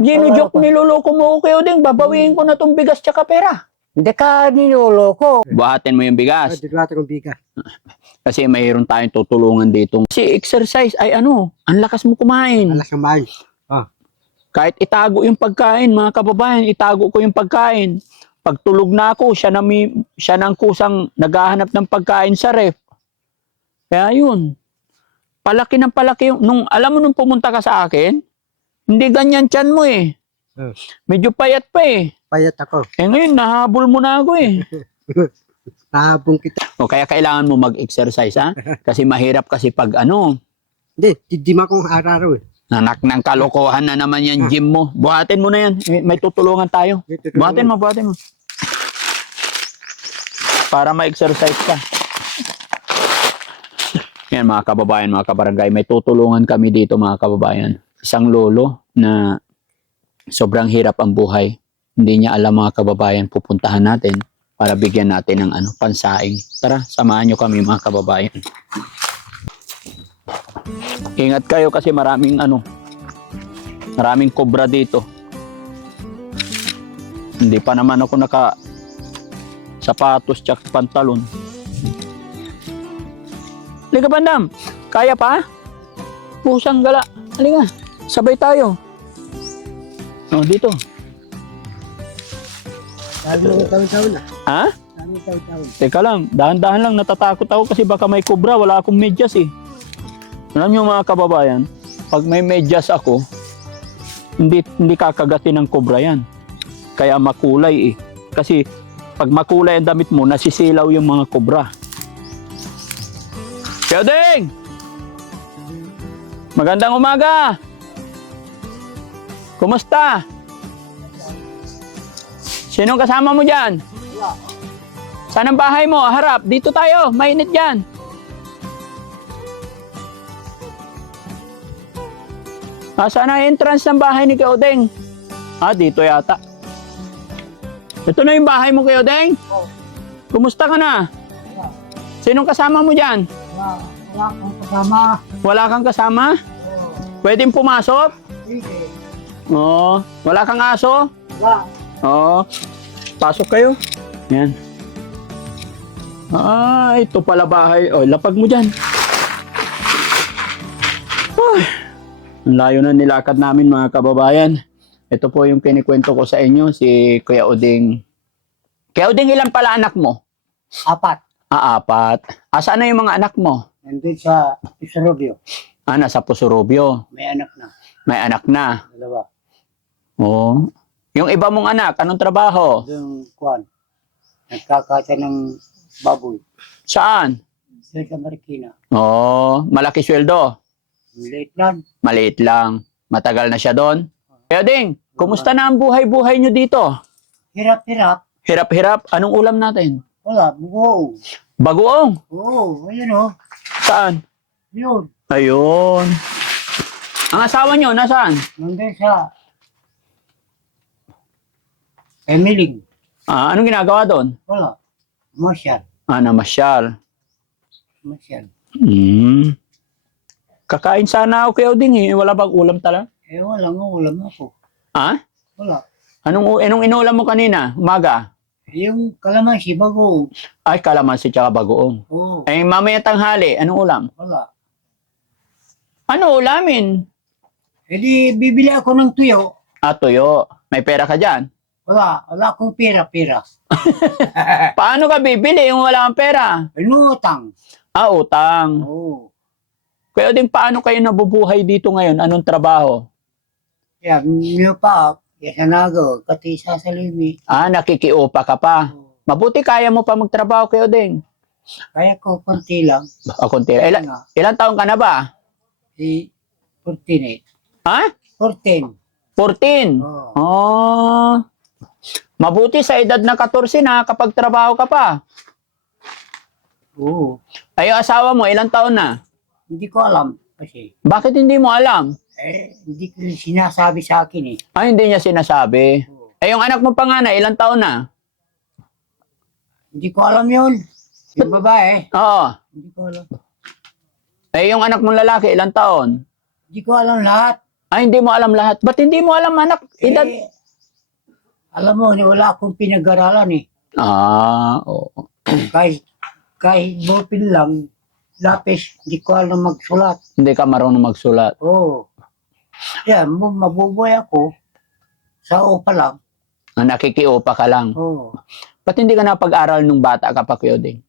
pag ginujoke, niloloko mo ko kayo din, babawiin ko na tong bigas tsaka pera. Hindi ka niloloko. Buhatin mo yung bigas. Dugata kong bigas. Kasi mayroon tayong tutulungan dito. Kasi exercise ay ano, ang lakas mo kumain. Alas kamay. Kahit itago yung pagkain, mga kababayan, itago ko yung pagkain. Pag tulog na ako, siya nang kusang naghahanap ng pagkain sa ref. Kaya yun, palaki ng palaki. Alam mo nung pumunta ka sa akin, hindi ganyan tiyan mo eh. Medyo payat pa eh. Payat ako. Eh ngayon, nahabol mo na ako eh. Nahabong kita. O kaya kailangan mo mag-exercise ha? Kasi mahirap kasi pag ano, Hindi, tidim akong araw eh. anak ng kalokohan na naman yan gym mo. Buhatin mo na yan. May tutulungan tayo. Buhatin mo. Para ma-exercise ka. Yan mga kababayan, mga kabarangay. May tutulungan kami dito mga kababayan. Isang lolo na sobrang hirap ang buhay. Hindi niya alam mga kababayan, pupuntahan natin para bigyan natin ng pansaing. Tara, samahan nyo kami mga kababayan. Ingat kayo kasi maraming kobra dito. Hindi pa naman ako naka sapatos tsaka pantalon. Halika Bandam, kaya pa? Pusang gala. Halika, sabay tayo. Oh, dito. Sabi mo taon-taon na. Ha? Sabi mo taon-taon. Teka lang, dahan-dahan lang, natatakot ako kasi baka may kobra, wala akong medyas eh. Alam nyo mga kababayan, pag may medyas ako, hindi kakagatin ng kobra yan. Kaya makulay eh. Kasi pag makulay ang damit mo, nasisilaw yung mga kobra. Piyoding! Magandang umaga! Kumusta? Sinong kasama mo dyan? Saan ang bahay mo? Harap, dito tayo, mainit dyan. Saan ang entrance ng bahay ni Keodeng? Dito yata. Ito na yung bahay mo, Keodeng? Kumusta ka na? Sinong kasama mo dyan? Wala akong kasama. Wala kang kasama? Pwedeng pumasok? Oo. Wala kang aso? Wala. Oo. Pasok kayo. Yan. Ito pala bahay. O, lapag mo dyan. Ang layo na nilakad namin mga kababayan. Ito po yung kinikwento ko sa inyo, si Kuya Oding. Kuya Oding, ilan pala anak mo? 4. 4. Saan na yung mga anak mo? Nandun sa Isorobio. Nasa Pusurubio. May anak na. May anak na. 2. Oo. Yung iba mong anak, anong trabaho? Yung kuwan. Nagkakata ng baboy. Saan? Sa Marikina. Oo. Malaki sweldo? Late lang. Maliit lang. Matagal na siya doon? Kuya Oding, kumusta na ang buhay-buhay nyo dito? Hirap-hirap. Hirap-hirap. Anong ulam natin? Wala, buo. Bagoong. Oo, ayun o. Saan? Yun. Ayun. Ang asawa nyo, nasaan? Nandun sa Emiling. Anong ginagawa doon? Wala. Masyal. Namasyal. Masyal. Kakain sana ako kayo din eh. Wala bang ulam talaga? Wala nga ulam ako. Wala. Anong inulam mo kanina? Umaga? Yung kalamansi, bago. Ay, kalamansi tsaka bagoong. Oo. Mamaya tanghali, anong ulam? Wala. Ano ulamin? Di bibili ako ng tuyo. Tuyo. May pera ka dyan? Wala. Wala akong pera. Paano ka bibili yung wala kang pera? Inutang. Utang. Oo. Kaya din paano kayo nabubuhay dito ngayon? Anong trabaho? Yan, niyo pa. Yasanago, kati sa salimi. Nakikiupa ka pa. Mabuti kaya mo pa magtrabaho kayo din. Kaya ko, konti lang. Konti. Kaya nga, Ilan taon ka na ba? 14 14. 14. Oo. Mabuti sa edad na 14 na kapag trabaho ka pa. Oo. Ay, yung asawa mo, ilang taon na? Hindi ko alam kasi. Bakit hindi mo alam? Hindi ko sinasabi sa akin eh. Hindi niya sinasabi. Oo. Yung anak mo panganay, ilang taon na? Hindi ko alam yun. Yung babae, Oo. hindi ko alam. Yung anak mong lalaki, ilang taon? Hindi ko alam lahat. Ay, hindi mo alam lahat. Ba't hindi mo alam, anak? Edad? Eh, alam mo, wala akong pinag-aralan eh. Oo. Kahit ballpen lang, lapis, di ko alam magsulat. Hindi ka marunong magsulat. Oo. Yan, mabubuhay ako sa upa lang. Nakikiupa ka lang. Oo. Ba't hindi ka napag-aral nung bata ka pa, Kuya Oding?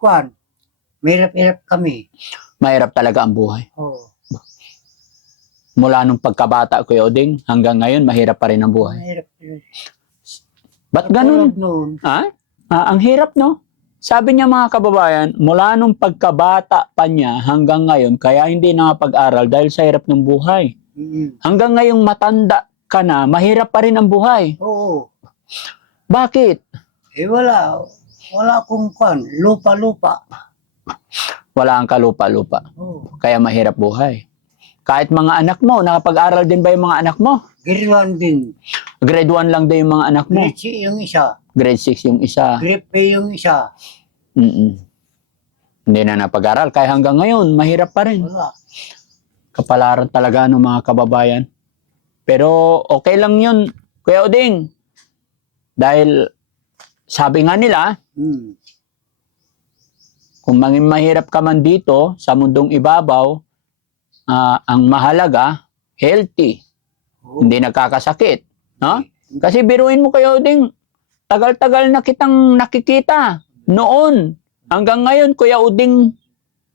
Kuan, mahirap-hirap kami. Mahirap talaga ang buhay. Oo. Mula nung pagkabata, Kuya Oding, hanggang ngayon, mahirap pa rin ang buhay. Mahirap-hirap. Ba't ganun? Noon, Ang hirap, no? Sabi niya mga kababayan, mula nung pagkabata pa niya hanggang ngayon, kaya hindi nakapag-aral dahil sa hirap ng buhay. Hanggang ngayong matanda ka na, mahirap pa rin ang buhay. Oo. Bakit? Wala. Wala akong kuan, lupa-lupa. Wala kang kalupa-lupa. Oo. Kaya mahirap buhay. Kahit mga anak mo, nakapag-aral din ba yung mga anak mo? Grade 1 din. Grade 1 lang din yung mga anak mo. Grade 6 yung isa. Grade 6 yung isa. Grade 3 yung isa. Hindi na napag-aral. Kaya hanggang ngayon, mahirap pa rin. Wala. Kapalaran talaga ng mga kababayan. Pero okay lang yun, Kuya Oding. Dahil sabi nga nila, kung mahirap ka man dito sa mundong ibabaw, ang mahalaga, healthy. Oo. Hindi nagkakasakit. No? Kasi biruin mo, Kuya Oding, tagal-tagal na kitang nakikita noon. Hanggang ngayon, Kuya Uding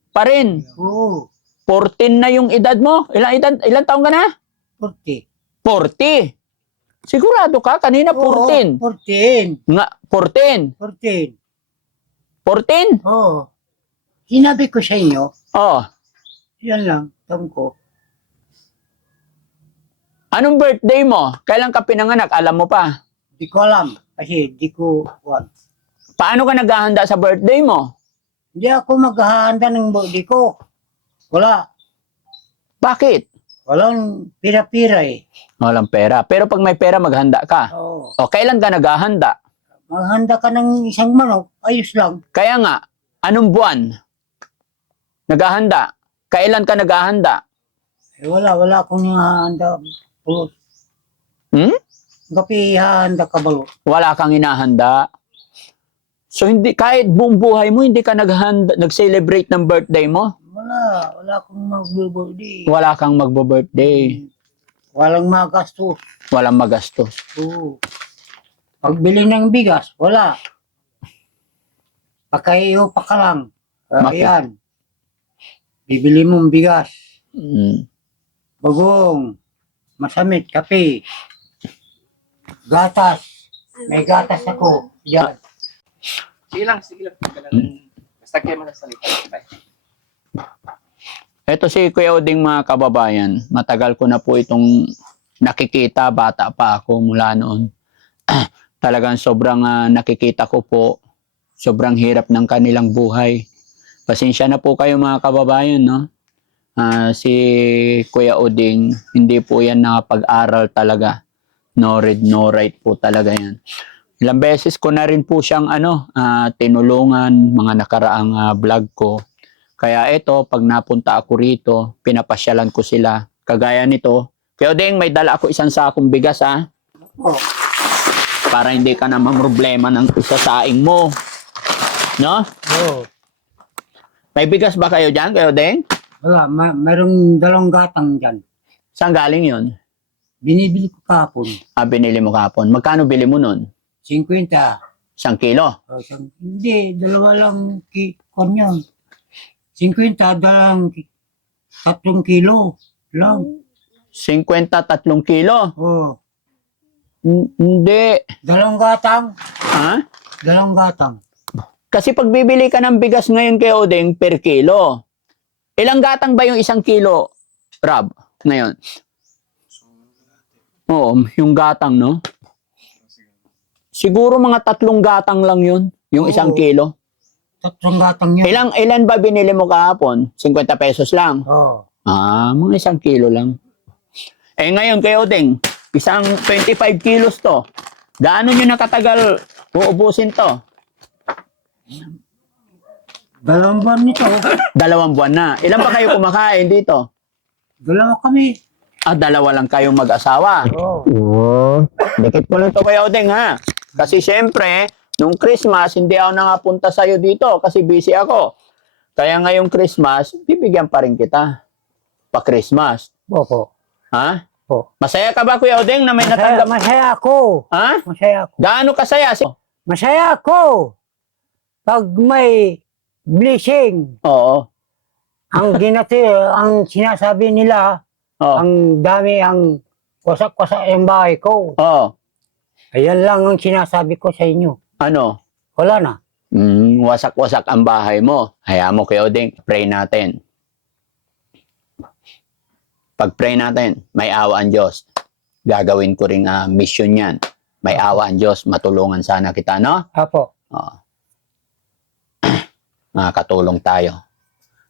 pa rin. Oo. 14 na yung edad mo. Ilang taong ka na? 40. 40. Sigurado ka? Kanina 14. 14. Nga, 14. 14. 14? Oo. Sinabi ko sa inyo, Oh. yan lang, tawag ko. Anong birthday mo? Kailan ka pinanganak? Alam mo pa? Di ko alam. Kasi di ko, Paano ka naghahanda sa birthday mo? hindi ako maghahanda ng birthday ko. Wala. Bakit? Walang pira-pira eh. Walang pera. Pero pag may pera, maghanda ka. Oo. O, kailan ka naghahanda? Maghanda ka ng isang manok, ayos lang. Kaya nga, anong buwan? Naghahanda. Kailan ka naghahanda? Wala akong hahanda. Balot. Kapi hahanda ka balot. Wala kang inahanda. So hindi kahit buong buhay mo hindi ka nag-celebrate ng birthday mo? Wala akong mag-birthday. Wala kang magbo-birthday. Walang magastos. Walang magastos. Oo. Pagbili ng bigas, wala. Pagkaiyo pa ka lang. Ayan. Bibili mong bigas. Bagong. Masamit, kape. Gatas. May gatas ako. Yan. Sige lang. Basta kayo magsalita. Bye. Ito si Kuya Oding mga kababayan. Matagal ko na po itong nakikita. Bata pa ako mula noon. Talagang sobrang nakikita ko po. Sobrang hirap ng kanilang buhay. Pasensya na po kayo mga kababayan, no? Si Kuya Oding, hindi po yan nakapag-aral talaga. No read, no write po talaga yan. Ilang beses ko na rin po siyang tinulungan mga nakaraang vlog ko. Kaya ito, pag napunta ako rito, pinapasyalan ko sila. Kagaya nito. Kuya Oding, may dala ako isang sakong bigas ha. Oh. Para hindi ka na mamroblema ng isasaing mo. No? Oo. May bigas ba kayo dyan, Kuya Oding? Wala, mayroong 2 gatang dyan. Saan galing yun? Binibili ko kahapon. Binili mo kapon. Magkano bili mo nun? 50. 1 kilo. Hindi, 2 lang kon yun. 50, 3 kilo lang. 53 kilo. Oo. Hindi. 2 gatang. Ha? 2 gatang. Kasi pag bibili ka ng bigas ngayon kay Oding per kilo, ilang gatang ba yung 1 kilo, Rob, ngayon? Oo, yung gatang, no? Siguro mga 3 gatang lang yun, yung 1 Oo. kilo. 3 gatang yan. Ilan ba binili mo kahapon? 50 pesos lang? Oo. Mga 1 kilo lang. Ngayon kay Oding, isang 25 kilos to. Gaano nyo nakatagal uubusin to? 2 buwan nito. 2 buwan na. Ilan ba kayo kumakain dito? 2 kami. Dalawa lang kayong mag-asawa. Oo. Dikit ko lang to Kuya Odeng ha. Kasi siyempre, nung Christmas, hindi ako nakapunta sa'yo dito kasi busy ako. Kaya ngayong Christmas, bibigyan pa rin kita. Pa-Christmas. Opo. Ha? Opo. Masaya ka ba Kuya Odeng na may Masaya, natanggap? masaya ako. Ha? Masaya ako. Gaano kasaya? Masaya ako. Pag may blessing, Oo. ang sinasabi nila, Oo. ang dami ang wasak-wasak yung bahay ko. Oo. Ayan lang ang sinasabi ko sa inyo. Ano? Wala na. Wasak-wasak ang bahay mo. Hayaan mo Kuya Odeng, pray natin. Pag-pray natin, may awa ang Diyos. Gagawin ko ring mission yan. May awa ang Diyos, matulungan sana kita, no? Apo. Oo. Makakatulong tayo.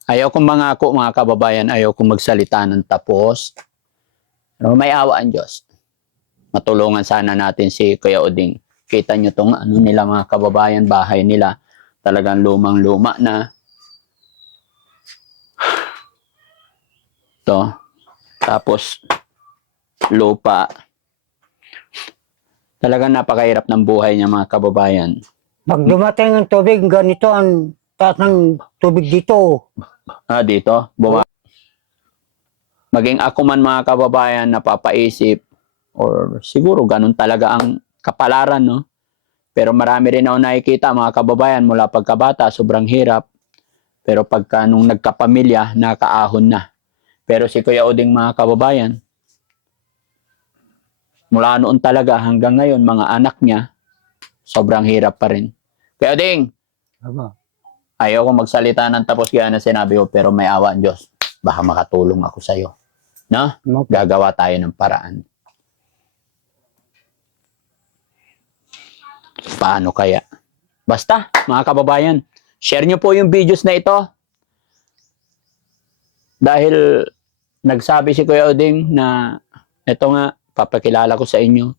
Ayaw kong mangako, mga kababayan, ayaw kong magsalita ng tapos. Pero may awa ang Diyos. Matulungan sana natin si Kuya Oding. Kita nyo tong ano nila mga kababayan, bahay nila. Talagang lumang-luma na. To. Tapos, lupa. Talagang napakahirap ng buhay niya mga kababayan. Pag dumating ang tubig, ganito ang taas ng tubig dito. Dito, maging ako man mga kababayan napapaisip or siguro ganun talaga ang kapalaran, no? Pero marami rin ako nakikita mga kababayan mula pagkabata, sobrang hirap. Pero pagka nung nagkapamilya, nakaahon na. Pero si Kuya Oding mga kababayan, mula noon talaga hanggang ngayon, mga anak niya, sobrang hirap pa rin. Kuya Oding, Aba. ayaw ko magsalita ng tapos kaya na sinabi ko, pero may awa ang Diyos. Baka makatulong ako sa'yo. No? Gagawa tayo ng paraan. Paano kaya? Basta, mga kababayan, share nyo po yung videos na ito. Dahil nagsabi si Kuya Oding na ito nga, papakilala ko sa inyo.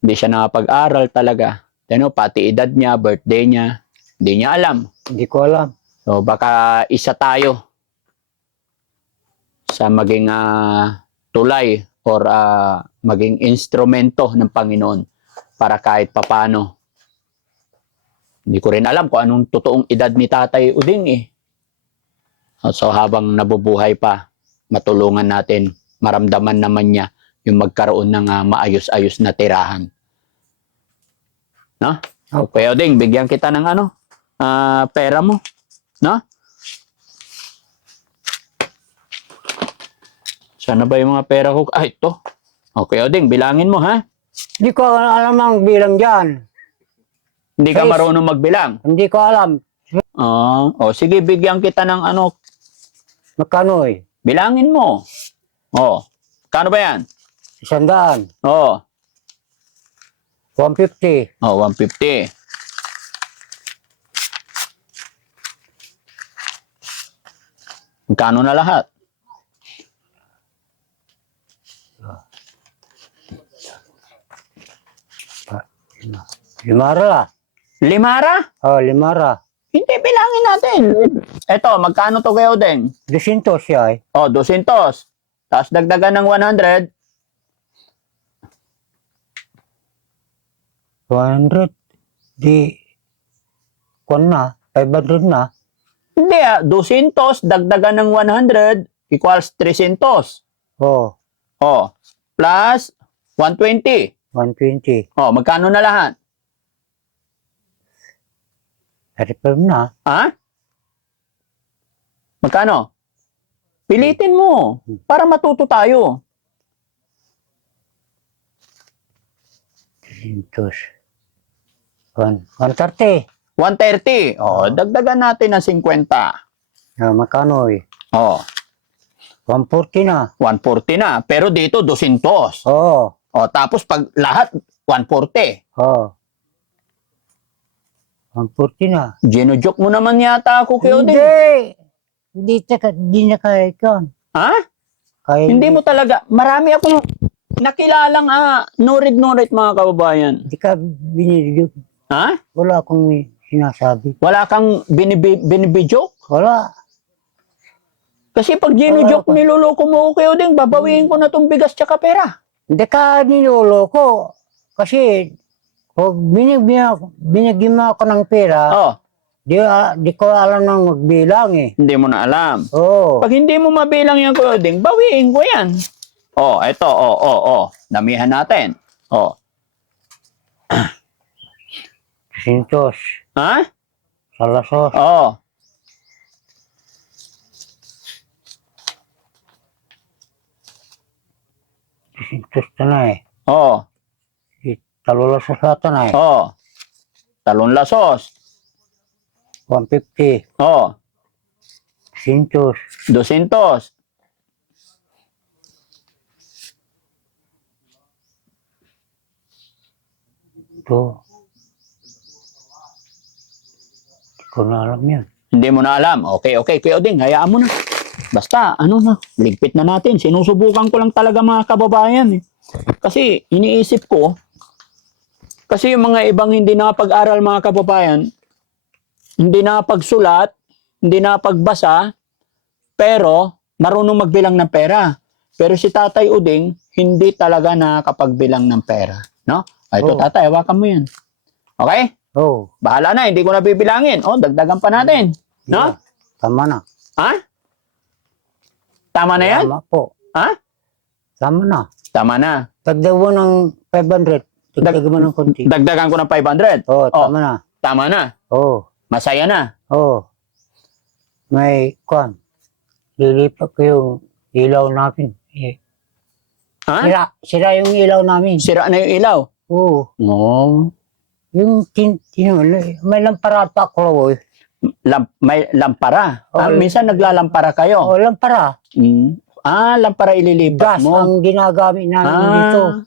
Hindi siya nakapag-aral talaga. Pati edad niya, birthday niya, hindi niya alam. Hindi ko alam. So baka isa tayo sa maging tulay or maging instrumento ng Panginoon para kahit papano. Hindi ko rin alam kung anong totoong edad ni Tatay Uding eh. So habang nabubuhay pa, matulungan natin, maramdaman naman niya yung magkaroon ng maayos-ayos na tirahan. No? Okay, Uding, bigyan kita ng pera mo. No? Sana ba yung mga pera ko? Ito. Okay, Oding, bilangin mo, ha? Hindi ko alam ang bilang dyan. Hindi ka Yes. marunong magbilang. Hindi ko alam. Sige, bigyan kita ng Magkano eh? bilangin mo. Kano ba yan? 100. 150. 150. Magkano na lahat? Limara. Limara? Limara. Hindi, bilangin natin. Eto, magkano to kayo din? 200 siya eh. 200. Tapos dagdagan ng 100. 100. Di. Kung na. 500 na. Hindi 200 dagdagan ng 100 equals 300. Plus 120. 120. Magkano na lahat? 35 na. Ha? Magkano? Pilitin mo para matuto tayo. 130. 130. Dagdagan natin ng 50. Magkano eh? 140 na. 140 na. Pero dito 200. Tapos pag lahat 140. 140 na. Gino-joke mo naman yata ako kayo din. Hindi na kaya ikaw. Ha? Kaya Hindi mo talaga. Marami akong nakilalang nurid-nurid mga kababayan. Hindi ka binibidyo. Ha? Wala akong sinasabi. Wala kang binibijoke? Wala. Kasi pag ginujoke niloloko mo ko kayo din, babawiin ko na tong bigas tsaka pera. Hindi ka niloloko. Kasi, kung binigyan mo ako ng pera, Oh, di ko alam nang magbilang eh. hindi mo na alam. Oo. Pag hindi mo mabilang yan, Kuya Oding, bawiin ko yan. Oh, eto, damihan natin. Oh, Sintos. ha? Salasos. Oh, Sintos tanay. oh, Talulasos na tanay. oh. Talon lasos. 150. Oh, Sintos. 200. Ito. Di ko na alam yan. Hindi mo na alam. Okay, Kuya Oding, hayaan mo na. Basta, ligpit na natin. Sinusubukan ko lang talaga mga kababayan. Eh. Kasi, iniisip ko, kasi yung mga ibang hindi nakapag-aral mga kababayan, hindi nakapagsulat, hindi nakapag-basa, pero marunong magbilang ng pera. Pero si Tatay Uding, hindi talaga nakakapagbilang ng pera. No? Ito, Oh. Tatay, hawakan mo yan. Okay? Oh. Bahala na, hindi ko na bibilangin. Oh, dagdagan pa natin. No? Yeah. Tama na. Ha? Tama na yan? Tama po. Ha? Tama na. Tama na. Dagdag mo ng 500. Dagdag mo ng konti. Dagdagan ko ng 500. Oh, tama na. Tama na. Oh. Masaya na. Oh. May kwan. Lilipat ko yung ilaw namin. Eh, Ha? sira yung ilaw namin. Sira na yung ilaw. Oo. Oh. Yung may lampara pa ako. May lampara. Oh, Minsan naglalampara kayo. Oh, lampara. Lampara ililipat Gas mo. ang ginagamit namin dito. Ah,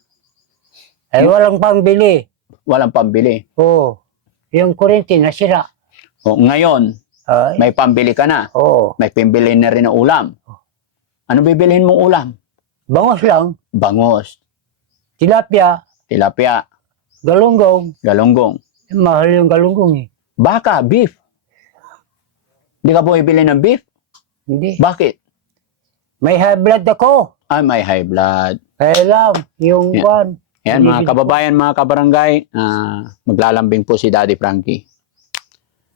Eh, walang pambili. walang pambili. Oo. Yung kurente nasira. Oh, ngayon, Ay, may pambili ka na. oo. May pambili na rin ng ulam. Ano bibilihin mong ulam? Bangos lang. Bangos, Tilapia. tilapia, Galunggong. galunggong. Eh, mahal yung galunggong eh. Baka, beef. Hindi ka bumibili ng beef? Hindi. Bakit? May high blood ako. May high blood. Kaya lang, yung Yeah. kwan. Yan Hindi mga din kababayan, mga kabarangay, maglalambing po si Daddy Frankie.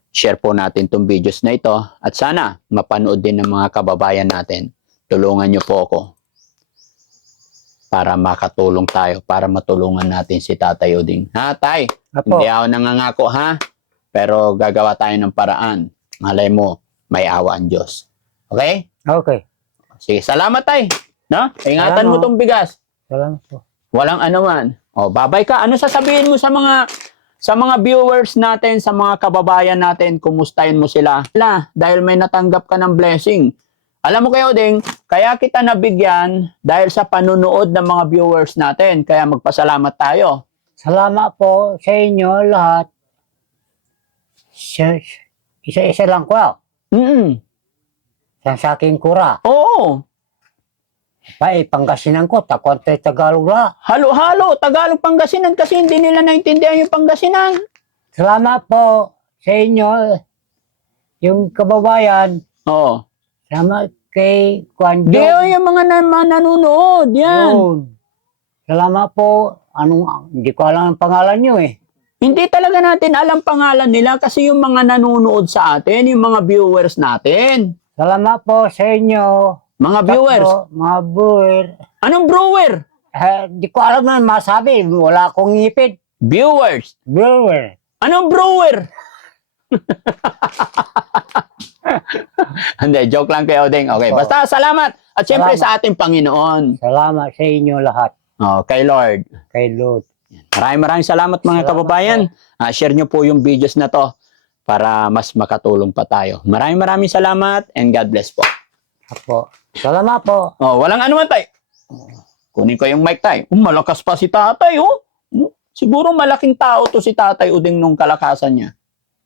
Share po natin tong videos na ito at sana mapanood din ng mga kababayan natin. Tulungan niyo po ako para makatulong tayo, para matulungan natin si Tatay Uding. Ha, Tay? Apo. Hindi ako nangangako, ha? Pero gagawa tayo ng paraan. Malay mo, may awa ang Diyos. Okay? Okay. Sige, salamat, Tay. No? Ingatan mo Salamat. tong bigas. Salamat po. Walang anuman. O, babay ka. Ano sasabihin mo sa mga viewers natin, sa mga kababayan natin, kumustahin mo sila? Dahil may natanggap ka ng blessing. Alam mo kayo, Ding, kaya kita nabigyan dahil sa panunood ng mga viewers natin. Kaya magpasalamat tayo. Salamat po sa inyo lahat. Isa-isa lang ko. Sa aking kura. Oo. Pangasinan ko. Takwantay Tagalog la. Halo-halo. Tagalog Pangasinan kasi hindi nila naintindihan yung Pangasinan. Salamat po sa inyo. Yung kababayan. Oo. Salamat kay Kwan Di Jong. yung mga nanonood. Yan. Yun. Salamat po. Hindi ko alam ang pangalan nyo eh. Hindi talaga natin alam pangalan nila kasi yung mga nanonood sa atin, yung mga viewers natin. Salamat po sa inyo. Mga viewers. Tatlo, mga viewer. Anong brewer? Di ko alam na masabi. Wala akong ngipin. Viewers. Viewer. Anong brewer? Hindi, joke lang kayo, Oding. Okay, Oo. basta salamat. At syempre Salamat. sa ating Panginoon. Salamat sa inyo lahat. Kay Lord. Kay Lord. Maraming salamat mga Salamat kababayan. Share nyo po yung videos na to para mas makatulong pa tayo. Maraming salamat and God bless po. Apo. Salamat po. Walang anuman, Tay. Kunin ko yung mic, Tay. Malakas pa si Tatay, oh. Siguro malaking tao to si Tatay Uding nung kalakasan niya.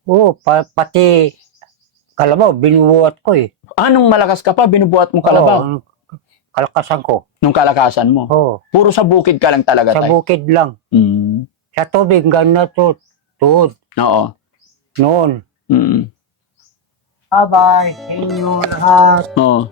Oo, pati kalabaw, binubuhat ko eh. Anong malakas ka pa? Binubuhat mo kalabaw? Oo, kalakasan ko. Nung kalakasan mo? Oo, Puro sa bukid ka lang talaga, sa Tay? bukid lang. Mm. Sa tubig, ganda to. Tuod. Oo. Noon. Mm. Bye-bye sa inyo lahat. Oo.